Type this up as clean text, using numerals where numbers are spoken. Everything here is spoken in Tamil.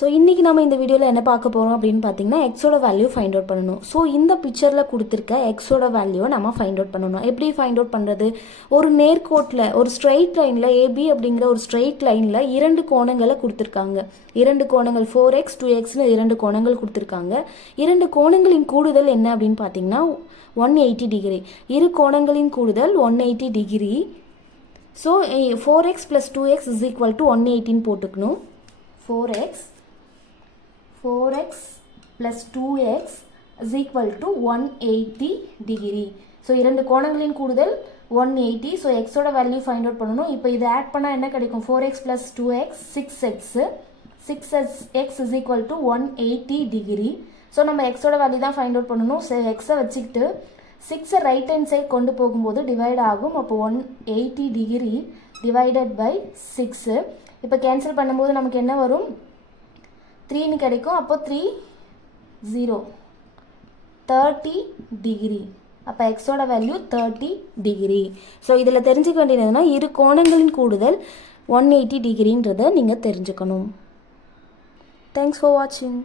ஸோ இன்றைக்கி நம்ம இந்த வீடியோவில் என்ன பார்க்க போகிறோம் அப்படின்னு பார்த்தீங்கன்னா எக்ஸோட வேல்யூ ஃபைண்ட் அவுட் பண்ணணும். ஸோ இந்த பிக்சரில் கொடுத்துருக்க எக்ஸோட வேல்யூவை நம்ம ஃபைண்ட் அவுட் பண்ணணும். எப்படி ஃபைண்ட் அவுட் பண்ணுறது? ஒரு நேர்கோட்டில் ஒரு ஸ்ட்ரெயிட் லைனில் ஏபி அப்படிங்கிற ஒரு ஸ்ட்ரெயிட் லைனில் 2 கோணங்களை கொடுத்துருக்காங்க. 2 கோணங்கள் 4x 2xன்னு 2 கோணங்கள் கொடுத்துருக்காங்க. 2 கோணங்களின் கூடுதல் என்ன அப்படின்னு பார்த்தீங்கன்னா 180 டிகிரி. இரு கோணங்களின் கூடுதல் 180 டிகிரி. ஸோ 4x + 2x = 180 போட்டுக்கணும். 4x + 2x = 180 degree. ஸோ 2 கோணங்களின் கூடுதல் 180. ஸோ எக்ஸோட வேல்யூ ஃபைண்ட் அவுட் பண்ணணும். இப்போ இதை ஆட் பண்ணால் என்ன கிடைக்கும்? 4x + 2x 6x. 6x = 180 degree. So நம்ம எக்ஸோட வேல்யூ தான் ஃபைண்ட் அவுட் பண்ணணும். ஸோ எக்ஸை வச்சுக்கிட்டு 6 ரைட் ஹேண்ட் சைட் கொண்டு போகும்போது டிவைட் ஆகும். அப்போ 180 டிகிரி டிவைடட் பை 6. இப்போ கேன்சல் பண்ணும்போது நமக்கு என்ன வரும்? 3ன்னு கிடைக்கும். அப்போ 3 0 30 டிகிரி. அப்போ எக்ஸோட வேல்யூ 30 டிகிரி. ஸோ இதில் தெரிஞ்சுக்க வேண்டியது என்னன்னா இரு கோணங்களின் கூடுதல் 180 டிகிரின்றதை நீங்கள் தெரிஞ்சுக்கணும். தேங்க்ஸ் ஃபார் வாட்சிங்.